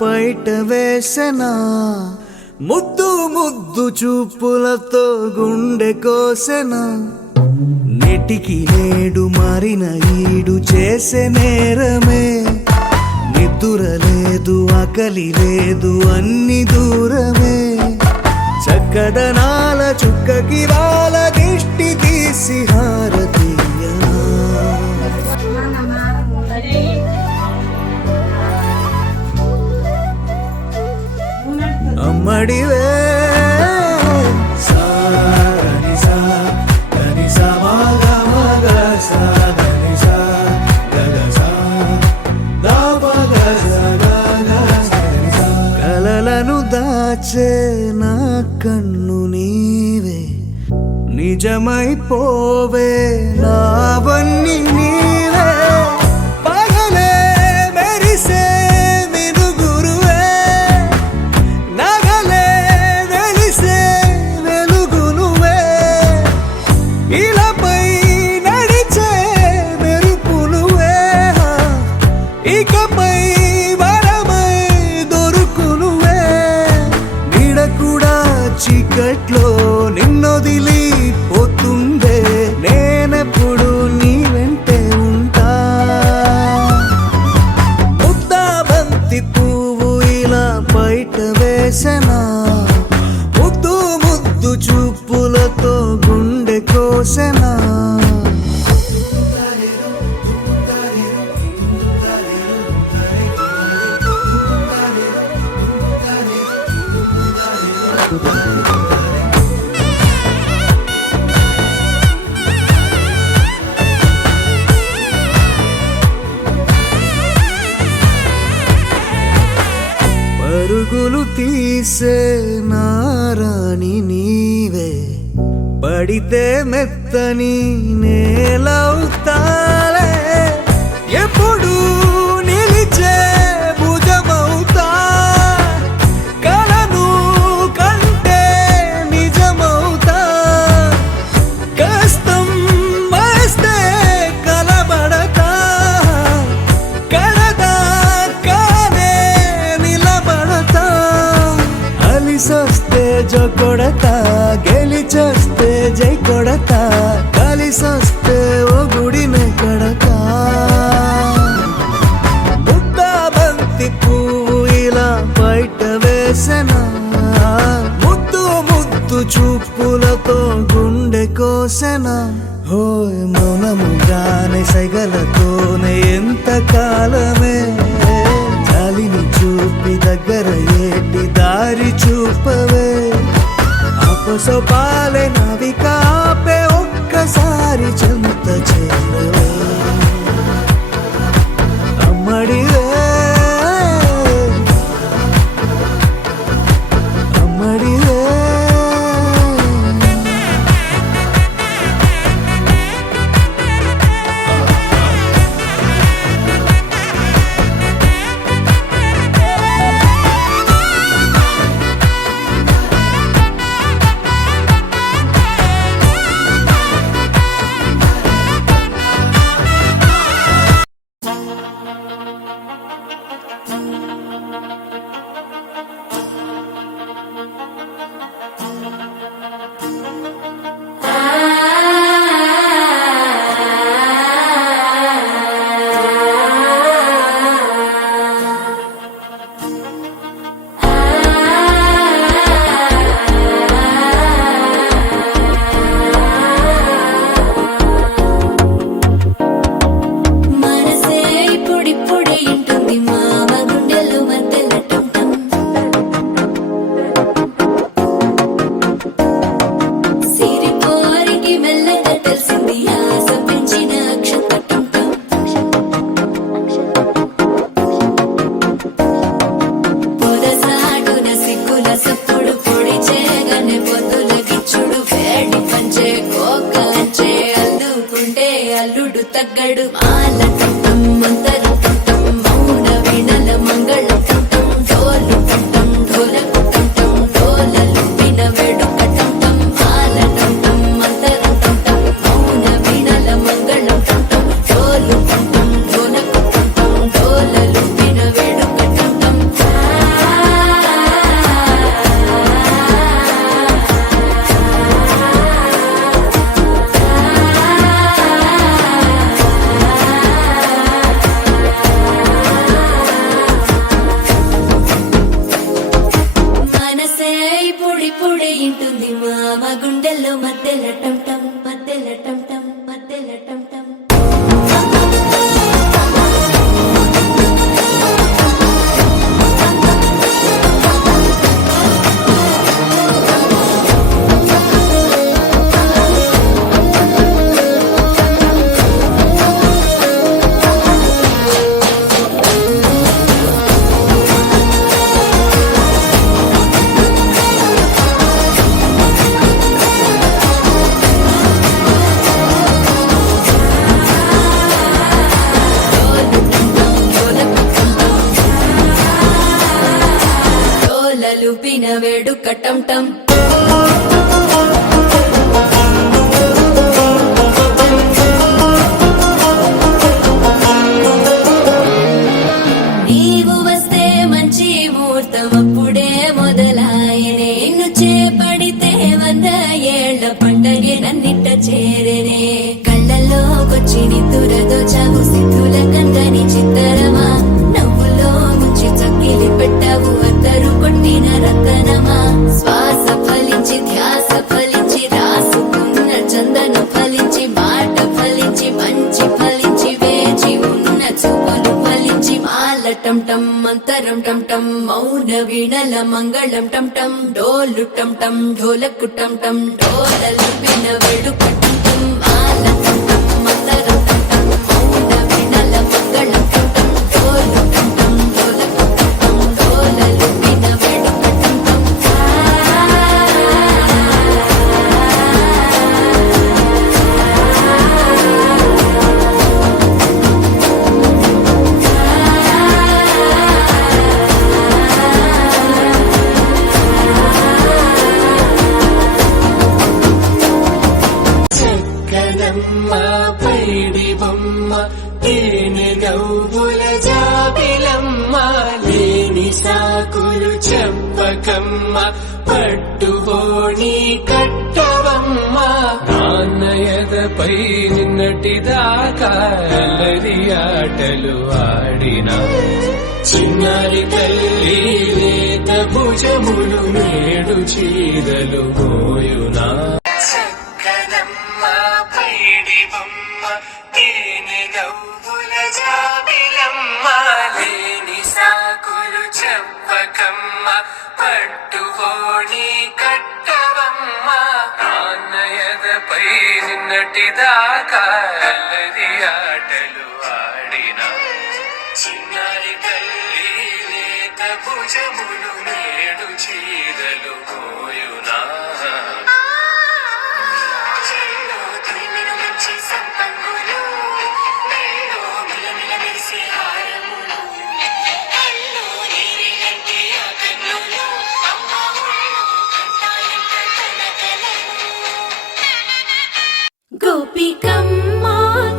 పైట వేసెనా ముద్దు ముద్దు చూపులతో గుండె కోసెనా నెటికి నేడు మారిన ఈడు చేసే నేరమే నిద్ర లేదు ఆకలి లేదు అన్ని దూరమే చక్కదనాల చుక్కకి వాళ్ళ దిష్టి తీసి హారతీయనా అమ్మడివే కలలను దాచే నా కన్ను నీవే నిజమైపోవే నావన్నీ నీవే పగలే మెరిసే వెలుగురువే నగలే వెలిసే వెలుగునువే ఇలాపై నడిచే మెరుపునువే ఇకపై చీకట్లో నిన్నొదిలి పోతుందే నేనెప్పుడు నీ వెంటే ఉంటా ముద్దాబంతి పువ్వు ఇలా బయట వేసెనా ముద్దు ముద్దు చూపులతో గుండె కోసెనా పరుగులు తీసే నారాణి నీవే పడితే మెత్తని నేలవుతాలే ఎప్పుడు నిలిచే భుజమవుతా కలను కంటే నిజమవుతా కష్టం వస్తే కలబడతా కడదాకానే నిలబడతా అలిసొస్తే జో కొడతా గెలిచొస్తే జై కొడతా కలిసొస్తే ఓ గుడినే కడతా ముద్దాబంతి పువ్వు ఇలా బయట వేసెనా ముద్దు ముద్దు చూపులతో గుండె కోసెనా హోయ్ మౌనముగానే సైగలతోనే ఎంత కాలమే జాలిని చూపి దగ్గర ఏటి దారి చూపవే అపసోపాలే నవికాపే ఒక్కసారి చెంత చేరవే అమ్మడివే అమ్మడివే అల్లుడు తగ్గడు మాల కంఠం మంతర కంఠం మౌన వీణల మంగళ కంఠం డోలు కంఠం ఢోలకు కంఠం డోలలు విన వేడుక కంఠం మాల కంఠం మంతర కంఠం మౌన వీణల మంగళ కంఠం డోలు కంఠం ఢోలకు కంఠం డోలలు విన వేడుక కంఠం మద్దెల టం టం మద్దెల టం టం మద్దెల టం టం లుపిన వేడుక టం టం నీవు వస్తే మంచి ముహూర్తం అప్పుడే మొదలాయనే నిన్ను చేపడితే 100 ఏళ్ల పండగే నన్నిట్ట చేరనే కళ్ళల్లోకొచ్చి నిద్దురదో చావు సిద్ధుల కందని చిత్తరమా నవ్వులో ముంచి చక్కిలి పెట్టావు అద్దరు కొట్టిన రతనమా శ్వాస ఫలించి ధ్యాస ఫలించి రాసుకున్న చందన ఫలించి మాట ఫలించి మంచి ఫలించి వేచి ఉన్న చూపులు ఫలించి మాల టం టం మంతరం టం టం మౌన వీణల మంగళం టం టం డోలు టం టం ఢోలకు టం టం డోలలు విన వేడుక టం టం మాల టం టం మంతరం టం టం మౌన వీణల మంగళం టం టం డోలు టం టం ఢోలకు టం టం డోలలు విన వేడుక టం టం చక్కనమ్మ పైడి బొమ్మ తేనె నవ్వుల జాబిలమ్మ లేని సాకులు చెప్పకమ్మ పట్టుబోణి కట్టవమ్మ నాన్నయదపై నిన్నటిదాకా అల్లరి ఆటలు ఆడిన చిన్నారి తల్లి లేత భుజములు నేడు చీరలు మోయునా చక్కనమ్మ పైడి బొమ్మ తేనె నవ్వుల జాబిలమ్మ లేని సాకులు చెప్పకమ్మ పట్టుబోణి కట్టవమ్మ నాన్నయదపై నిన్నటిదాకా అల్లరి ఆటలు ఆడిన చిన్నారి తల్లి లేత భుజములు నేడు చీరలు మోయునా చెల్లో తురిమిన మంచి సంపంగులు మెల్లో మిలమిల మెరిసే హారములు కల్లో నీరిలంటి ఆ కన్నులు అమ్మ ఒళ్ళో కంటాయంట కలకలను గోపికమ్మ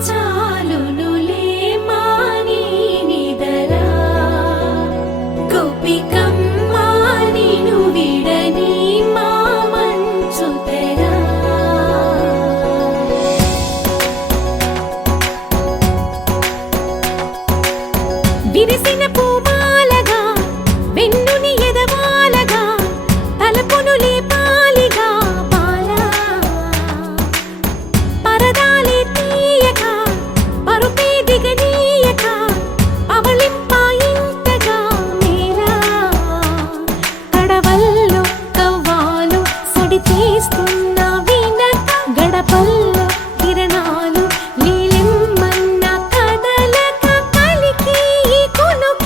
చాలునులే మాని నిదరా గోపికమ్మ నిను విడని మా మంచు తెరా విరిసిన పూమాలగా వెన్నుని ఎదవాలగా తలపును లేపాలిగా బాలా పరదాలే తీయక పరుపే దిగనీయక అవళింపాయింతగా మేరా కడవల్లో కవ్వాలు సడి తీస్తున్న వినక గడపల్లో కిరణాలు నీలిమ్మన్న కదలక కలికి ఈ కునుక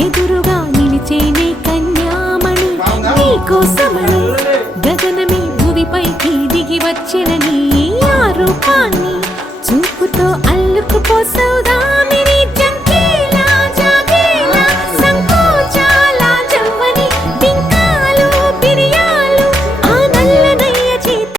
ఎదురుగా నిలిచేనే కన్యామణి నీకోసమని గగనమే భూమిపైకి దిగి వచ్చిన నీ ఆ రూపాన్ని చూపుతో